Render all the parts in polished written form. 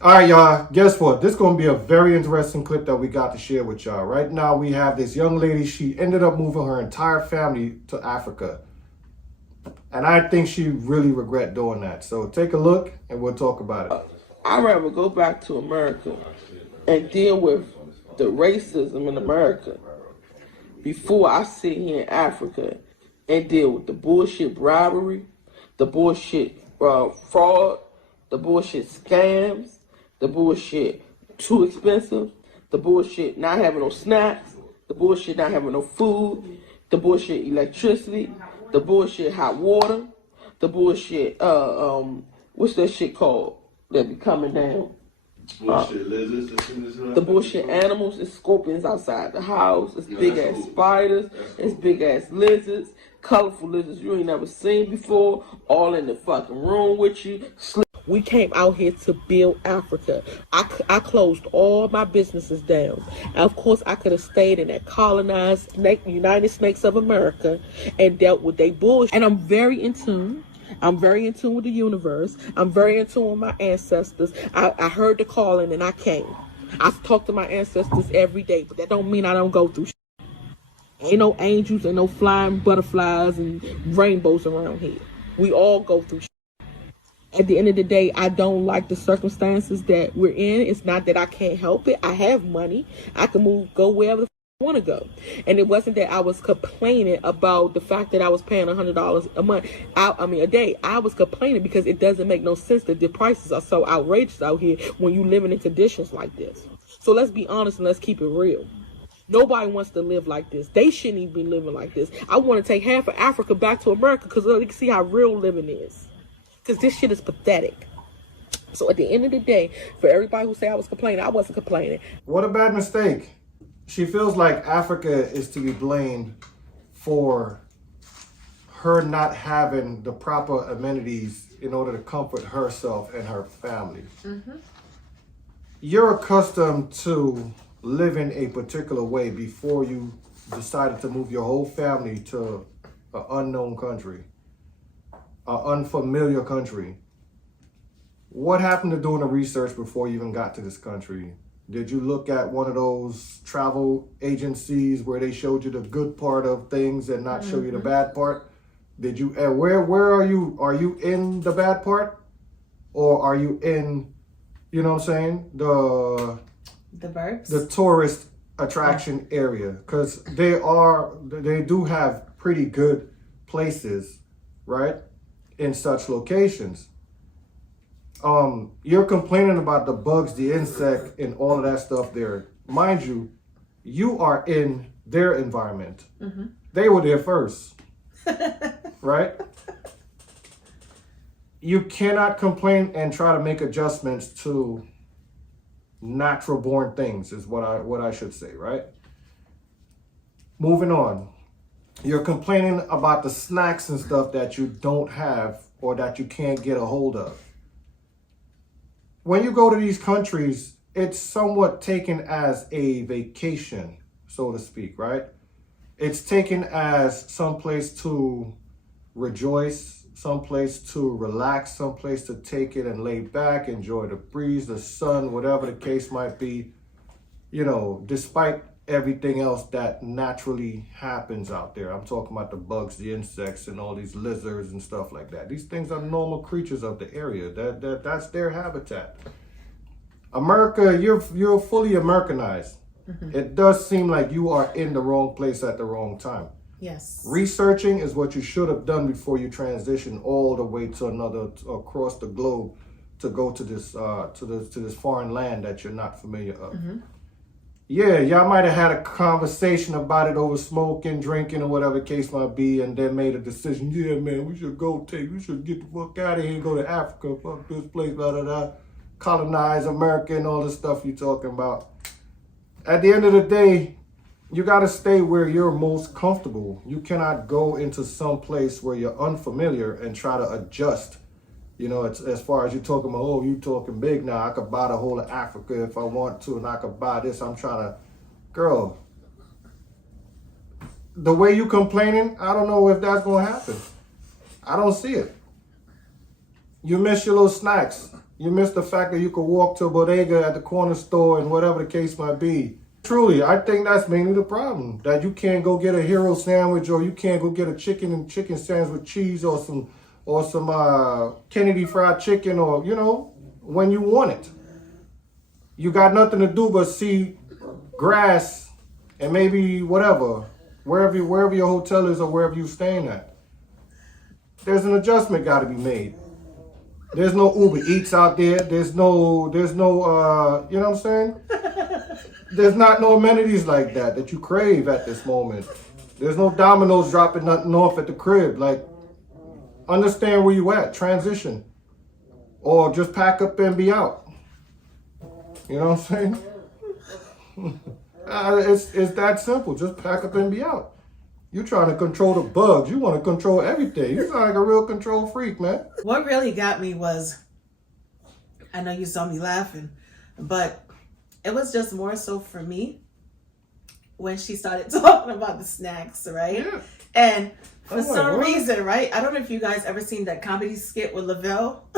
All right, y'all. Guess what? This is going to be a very interesting clip that we got to share with y'all. Right now, we have this young lady. She ended up moving her entire family to Africa. And I think she really regret doing that. So take a look and we'll talk about it. I'd rather go back to America and deal with the racism in America before I sit here in Africa and deal with the bullshit bribery, the bullshit fraud, the bullshit scams, the bullshit too expensive, the bullshit not having no snacks, the bullshit not having no food, the bullshit electricity, the bullshit hot water, the bullshit what's that shit called that be coming down? Bullshit lizards. The bullshit animals, it's scorpions outside the house, it's big ass spiders, it's big ass lizards, colorful lizards you ain't never seen before, all in the fucking room with you. We came out here to build Africa. I closed all my businesses down. And of course, I could have stayed in that colonized United States of America and dealt with they bullshit. And I'm very in tune. I'm very in tune with the universe. I'm very in tune with my ancestors. I heard the calling and I came. I talk to my ancestors every day, but that don't mean I don't go through shit. Ain't no angels and no flying butterflies and rainbows around here. We all go through shit. At the end of the day, I don't like the circumstances that we're in. It's not that I can't help it. I have money. I can move, go wherever the want to go. And it wasn't that I was complaining about the fact that I was paying $100 a month. A day. I was complaining because it doesn't make no sense that the prices are so outrageous out here when you living in conditions like this. So let's be honest and let's keep it real. Nobody wants to live like this. They shouldn't even be living like this. I want to take half of Africa back to America because you can see how real living is. Because this shit is pathetic. So at the end of the day, for everybody who say I was complaining, I wasn't complaining. What a bad mistake. She feels like Africa is to be blamed for her not having the proper amenities in order to comfort herself and her family. Mm-hmm. You're accustomed to living a particular way before you decided to move your whole family to an unknown country, an unfamiliar country. What happened to doing the research before you even got to this country? Did you look at one of those travel agencies where they showed you the good part of things and not show you the bad part? Did you, where are you? Are you in the bad part? Or are you in, you know what I'm saying? The burbs? The tourist attraction area. Because they do have pretty good places, right? In such locations. You're complaining about the bugs, the insect, and all of that stuff there. Mind you, you are in their environment. Mm-hmm. They were there first, right? You cannot complain and try to make adjustments to natural born things is what I should say, right? Moving on. You're complaining about the snacks and stuff that you don't have or that you can't get a hold of. When you go to these countries, it's somewhat taken as a vacation, so to speak, right? It's taken as some place to rejoice, some place to relax, some place to take it and lay back, enjoy the breeze, the sun, whatever the case might be. You know, despite everything else that naturally happens out there. I'm talking about the bugs, the insects, and all these lizards and stuff like that. These things are normal creatures of the area. That's their habitat. America, you're fully Americanized. Mm-hmm. It does seem like you are in the wrong place at the wrong time. Yes. Researching is what you should have done before you transition all the way to across the globe to go to this foreign land that you're not familiar of. Mm-hmm. Yeah, y'all might have had a conversation about it over smoking, drinking, or whatever the case might be, and then made a decision. Yeah, man, we should get the fuck out of here and go to Africa, fuck this place, blah, blah, blah, colonize America and all the stuff you're talking about. At the end of the day, you got to stay where you're most comfortable. You cannot go into some place where you're unfamiliar and try to adjust. You know, it's as far as you're talking about, oh, you talking big now. I could buy the whole of Africa if I want to, and I could buy this. I'm trying to, girl, the way you complaining, I don't know if that's going to happen. I don't see it. You miss your little snacks. You miss the fact that you could walk to a bodega at the corner store and whatever the case might be. Truly, I think that's mainly the problem. That you can't go get a hero sandwich, or you can't go get a chicken sandwich with cheese, or some Kennedy fried chicken, or when you want it. You got nothing to do but see grass and maybe whatever, wherever your hotel is or wherever you're staying at. There's an adjustment got to be made. There's no Uber Eats out there. There's no, you know what I'm saying? There's not no amenities like that you crave at this moment. There's no Domino's dropping nothing off at the crib. Like, understand where you at. Transition. Or just pack up and be out. You know what I'm saying? It's that simple. Just pack up and be out. You trying to control the bugs. You want to control everything. You sound like a real control freak, man. What really got me was, I know you saw me laughing, but it was just more so for me when she started talking about the snacks, right? Yeah. And for I'm some like, what? reason, right? I don't know if you guys ever seen that comedy skit with Lavelle.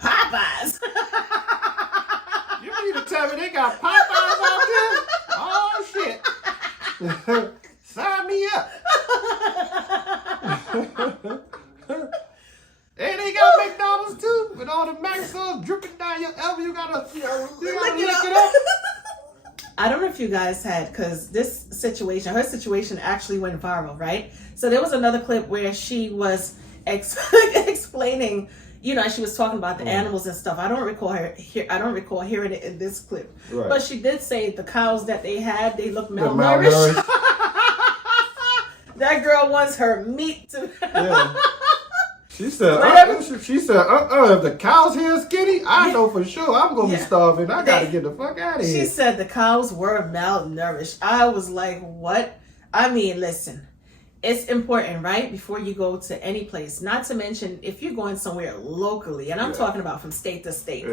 Popeyes. You mean to tell me they got Popeyes out there? Oh, shit. Sign me up. And they got McDonald's too, with all the mac sauce dripping down your elbow. You gotta lick it up. I don't know if you guys had, because this situation, her situation actually went viral, right? So there was another clip where she was explaining, she was talking about the animals and stuff. I don't recall hearing it in this clip, Right. but she did say the cows that they had, they look They're malnourished. malnourished. That girl wants her meat to. Yeah. She said, Whatever. if the cows here skinny, I know for sure I'm going to be Yeah. starving. I got to get the fuck out of She here. said the cows were malnourished. I was like, what? I mean, listen, it's important, right? Before you go to any place, not to mention if you're going somewhere locally, and I'm talking about from state to state.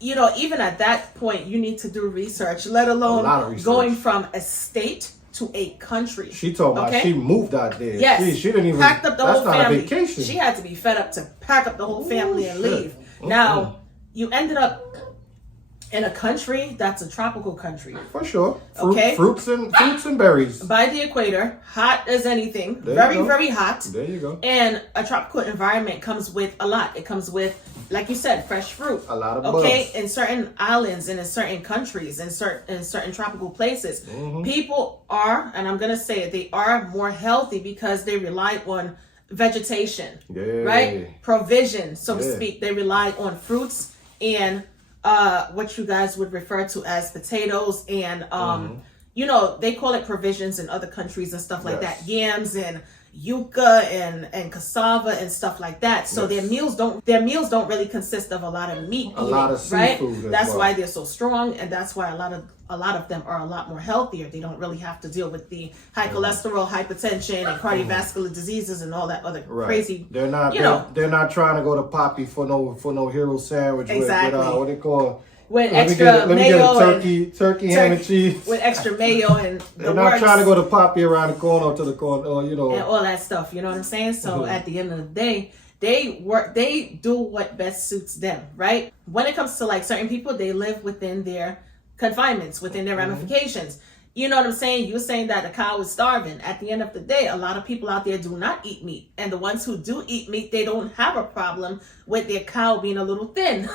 Yeah. Even at that point, you need to do research, let alone A lot of research. going from a state to a country. She told me she moved out there. Yes. She didn't even. Packed up the that's whole not family. a vacation. She had to be fed up to pack up the whole family and shit. leave. Now, you ended up in a country that's a tropical country. For sure. Okay. Fruits and berries. By the equator, hot as anything, There you very, go. very hot. There you go. And a tropical environment comes with a lot. It comes with, like you said, fresh fruit. A lot of okay, bugs. in certain islands and in certain countries and in certain tropical places, Mm-hmm. people are, and I'm gonna say it, they are more healthy because they rely on vegetation, Yeah. right? Provision, so to Yeah. speak. They rely on fruits and what you guys would refer to as potatoes and they call it provisions in other countries and stuff like Yes. that. Yams and yucca and cassava and stuff like that. So Yes. their meals don't really consist of a lot of meat A eating, lot of right? seafood as That's well. why they're so strong, and that's why a lot of them are a lot more healthier. They don't really have to deal with the high cholesterol, hypertension, and cardiovascular diseases and all that other Right. crazy. They're not. you know. They're not trying to go to Poppy for no hero sandwich Exactly. with what they call. With Let me extra get a mayo turkey, ham and cheese. with extra mayo and the They're not works. trying to go to Poppy around the corner or to the corner, or and all that stuff. You know what I'm saying? So at the end of the day, they do what best suits them, right? When it comes to like certain people, they live within their confinements, within their ramifications. You know what I'm saying? You're saying that a cow is starving. At the end of the day, a lot of people out there do not eat meat. And the ones who do eat meat, they don't have a problem with their cow being a little thin.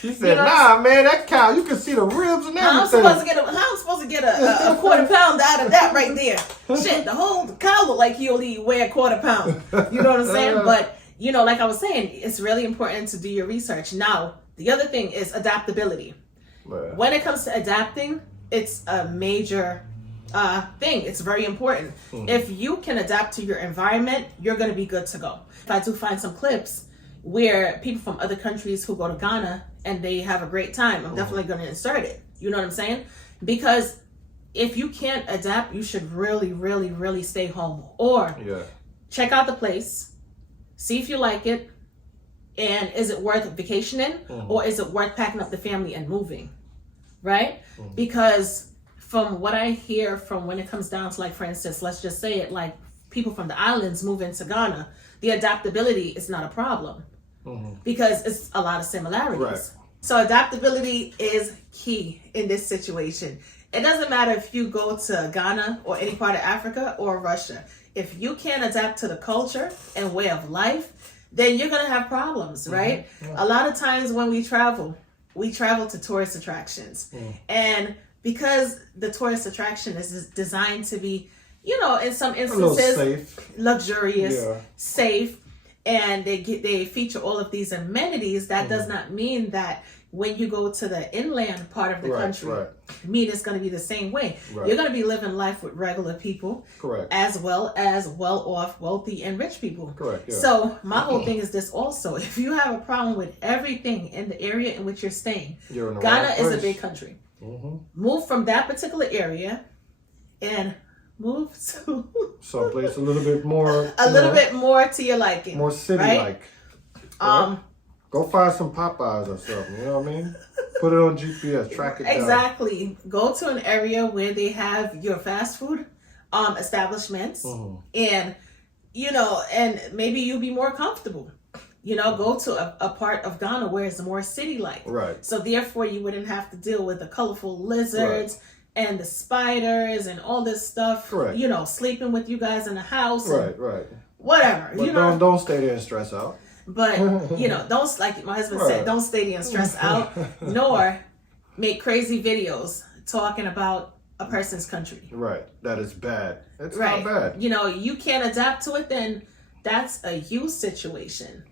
She said, "Nah, man, that cow, you can see the ribs and How I'm everything." supposed to get a quarter pound out of that right there? Shit, the whole cow look like he only weigh a quarter pound. You know what I'm saying? But like I was saying, it's really important to do your research. Now, the other thing is adaptability. Yeah. When it comes to adapting, it's a major thing. It's very important. If you can adapt to your environment, you're going to be good to go. If I do find some clips where people from other countries who go to Ghana and they have a great time, I'm definitely going to insert it. You know what I'm saying? Because if you can't adapt, you should really, really, really stay home. Or check out the place, see if you like it, and is it worth vacationing or is it worth packing up the family and moving, right? Because from what I hear from when it comes down to, like, for instance, let's just say it, like people from the islands move into Ghana, the adaptability is not a problem. because it's a lot of similarities. Right. So adaptability is key in this situation. It doesn't matter if you go to Ghana or any part of Africa or Russia. If you can't adapt to the culture and way of life, then you're going to have problems, right? A lot of times when we travel to tourist attractions. And because the tourist attraction is designed to be, you know, in some A little instances, safe. luxurious, Yeah. safe, and they feature all of these amenities, that does not mean that when you go to the inland part of the country, it's going to be the same way. Right. You're going to be living life with regular people, Correct. as well as well-off, wealthy, and rich people. Correct, yeah. So my whole thing is this also. If you have a problem with everything in the area in which you're staying, You're in the Ghana right is a place. big country. Move from that particular area and move to Someplace a little bit more. a little bit more to your liking. more city-like. Right? Go find some Popeyes or something. You know what I mean? Put it on GPS. Track it down. Exactly. Go to an area where they have your fast food establishments, and you know, and maybe you'll be more comfortable. You know, go to a part of Ghana where it's more city-like. Right. So therefore, you wouldn't have to deal with the colorful lizards and the spiders and all this stuff. Correct. You know, sleeping with you guys in the house. Right. And Right. whatever. But you know. don't stay there and stress out. But, you know, don't, like my husband Right. said, don't stay there and stress out, nor make crazy videos talking about a person's country. Right. That is bad. It's Right. not bad. You know, you can't adapt to it, then that's a you situation.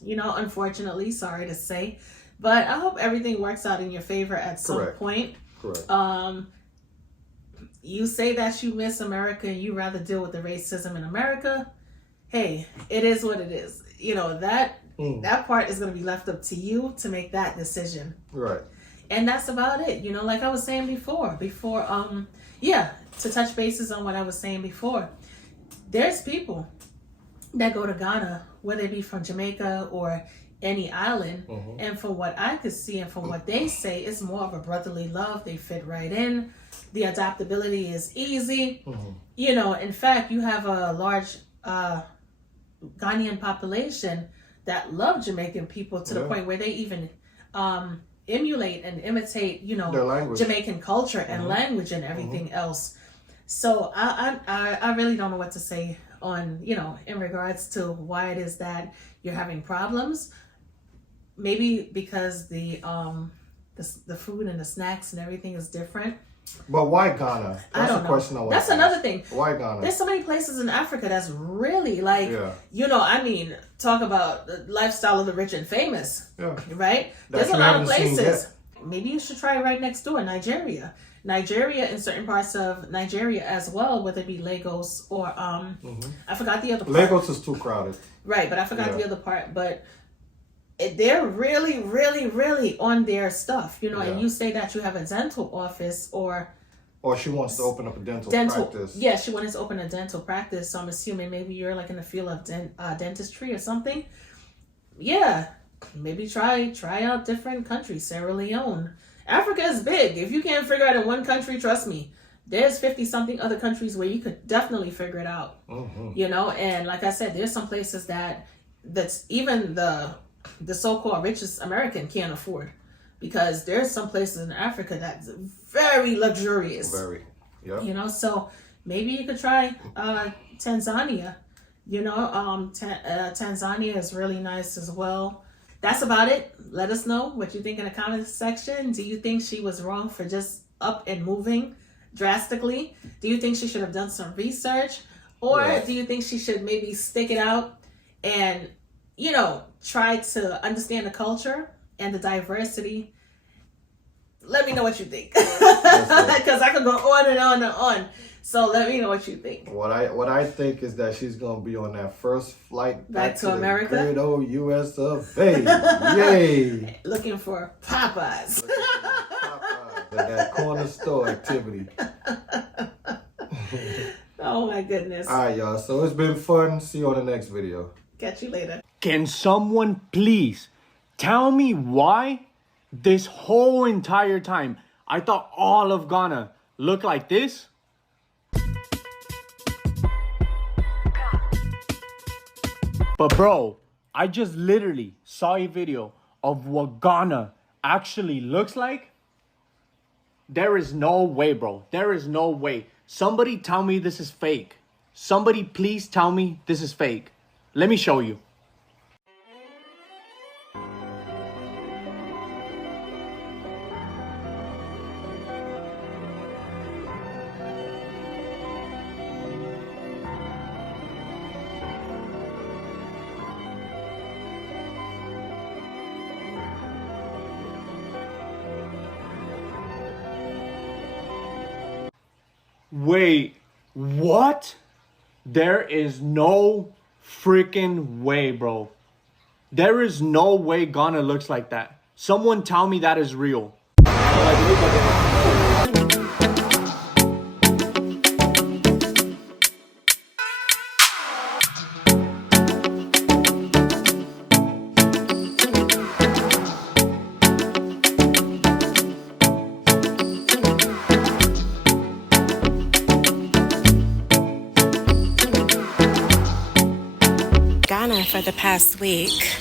You know, unfortunately, sorry to say. But I hope everything works out in your favor at some Correct. point. Correct. You say that you miss America and you rather deal with the racism in America. Hey, it is what it is. You know, that part is going to be left up to you to make that decision. Right. And that's about it. You know, like I was saying before, to touch bases on what I was saying before, there's people that go to Ghana, whether it be from Jamaica or any island, and from what I could see and from what they say, it's more of a brotherly love. They fit right in. The adaptability is easy. You know, in fact, you have a large Ghanaian population that love Jamaican people to the point where they even emulate and imitate, you know, Their language. Jamaican culture and language and everything else. So I really don't know what to say on, you know, in regards to why it is that you're having problems. Maybe because the food and the snacks and everything is different. But why Ghana? I That's don't the know. question I want That's to another ask. thing. Why Ghana? There's so many places in Africa that's really like, you know, I mean, talk about the lifestyle of the rich and famous, right? There's a lot of places. Maybe you should try right next door, Nigeria. Nigeria, in certain parts of Nigeria as well, whether it be Lagos or, I forgot the other part. Lagos is too crowded. Right, but I forgot the other part. But they're really, really, really on their stuff, you know, and you say that you have a dental office or she wants to open up a dental practice. Yeah, she wanted to open a dental practice. So I'm assuming maybe you're like in the field of dentistry or something. Yeah, maybe try out different countries. Sierra Leone. Africa is big. If you can't figure out in one country, trust me, there's 50-something other countries where you could definitely figure it out. You know, and like I said, there's some places that's even the so-called richest American can't afford, because there's some places in Africa that's very luxurious. Very, yeah. You know, so maybe you could try Tanzania. You know, Tanzania is really nice as well. That's about it. Let us know what you think in the comments section. Do you think she was wrong for just up and moving drastically? Do you think she should have done some research? Or do you think she should maybe stick it out and, you know, try to understand the culture and the diversity? Let me know what you think. Because I could go on and on and on. So let me know what you think. What I think is that she's gonna be on that first flight Back to America? the great old U.S. of A. Yay! Looking for Popeyes. That corner store activity. Oh my goodness. All right, y'all. So it's been fun. See you on the next video. Catch you later. Can someone please tell me why this whole entire time I thought all of Ghana looked like this? But bro, I just literally saw a video of what Ghana actually looks like. There is no way, bro. There is no way. Somebody tell me this is fake. Somebody please tell me this is fake. Let me show you. Wait, what? There is no freaking way, bro. There is no way Ghana looks like that. Someone tell me that is real. Ghana for the past week.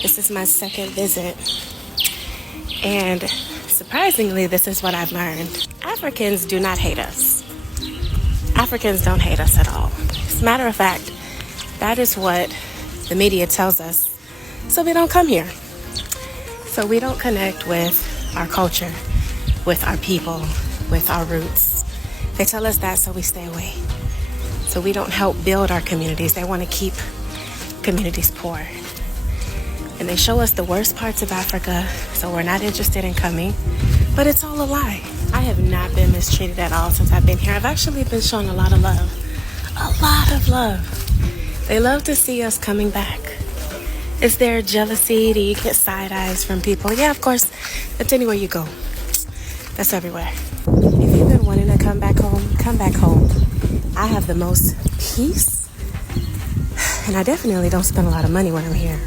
This is my second visit. And surprisingly, this is what I've learned. Africans do not hate us. Africans don't hate us at all. As a matter of fact, that is what the media tells us. So we don't come here. So we don't connect with our culture, with our people, with our roots. They tell us that, so we stay away. So we don't help build our communities. They want to keep communities poor. And they show us the worst parts of Africa, so we're not interested in coming. But it's all a lie. I have not been mistreated at all since I've been here. I've actually been shown a lot of love. A lot of love. They love to see us coming back. Is there jealousy? Do you get side eyes from people? Yeah, of course. That's anywhere you go. That's everywhere. If you've been wanting to come back home, come back home. I have the most peace. And I definitely don't spend a lot of money when I'm here.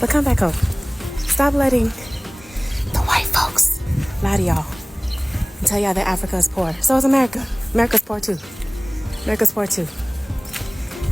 But come back home. Stop letting the white folks lie to y'all and tell y'all that Africa is poor. So is America. America's poor too. America's poor too.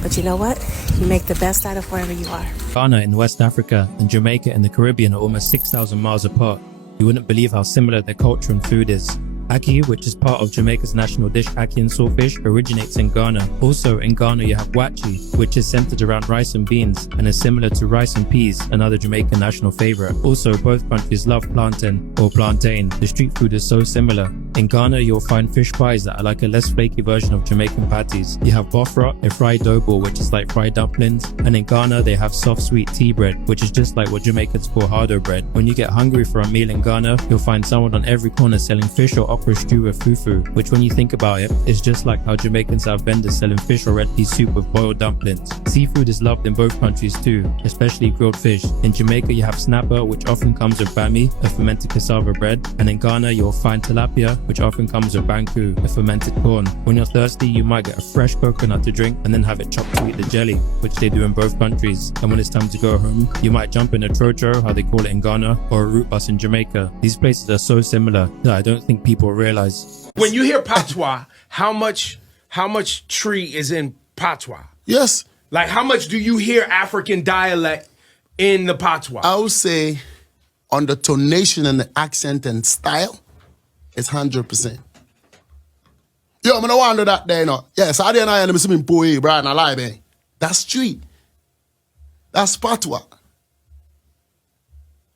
But you know what? You make the best out of wherever you are. Ghana in West Africa and Jamaica in the Caribbean are almost 6,000 miles apart. You wouldn't believe how similar their culture and food is. Ackee, which is part of Jamaica's national dish, ackee and saltfish, originates in Ghana. Also in Ghana you have wachi, which is centered around rice and beans and is similar to rice and peas, another Jamaican national favorite. Also, both countries love plantain or plantain. The street food is so similar. In Ghana, you'll find fish pies that are like a less flaky version of Jamaican patties. You have bofra, a fried dough ball, which is like fried dumplings. And in Ghana, they have soft sweet tea bread, which is just like what Jamaicans call hardo bread. When you get hungry for a meal in Ghana, you'll find someone on every corner selling fish or okra stew with fufu, which when you think about it, is just like how Jamaicans have vendors selling fish or red pea soup with boiled dumplings. Seafood is loved in both countries too, especially grilled fish. In Jamaica, you have snapper, which often comes with bami, a fermented cassava bread. And in Ghana, you'll find tilapia, which often comes with banku, a fermented corn. When you're thirsty, you might get a fresh coconut to drink and then have it chopped to eat the jelly, which they do in both countries. And when it's time to go home, you might jump in a trocho, how they call it in Ghana, or a root bus in Jamaica. These places are so similar that I don't think people realize. When you hear patois, how much tree is in patois? Yes. Like how much do you hear African dialect in the patois? I would say on the tonation and the accent and style, it's 100%. Yo, I don't want to do that there, you know. Yes, I didn't know I'm saying boy, Brian, I lie, man. That's street. That's patois.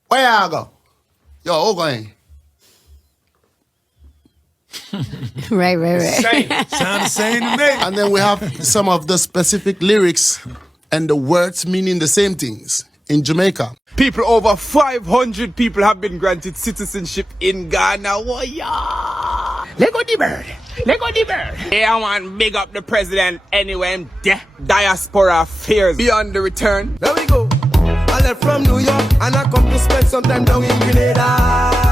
Where you go? Yo, who going? Right. Same. Sound the same to me. And then we have some of the specific lyrics and the words meaning the same things in Jamaica. People, over 500 people have been granted citizenship in Ghana. Oh, yeah. Let go the bird. Let go the bird. Yeah, I want to big up the president anyway. Diaspora affairs beyond the return. There we go. I left from New York and I come to spend some time down in Grenada.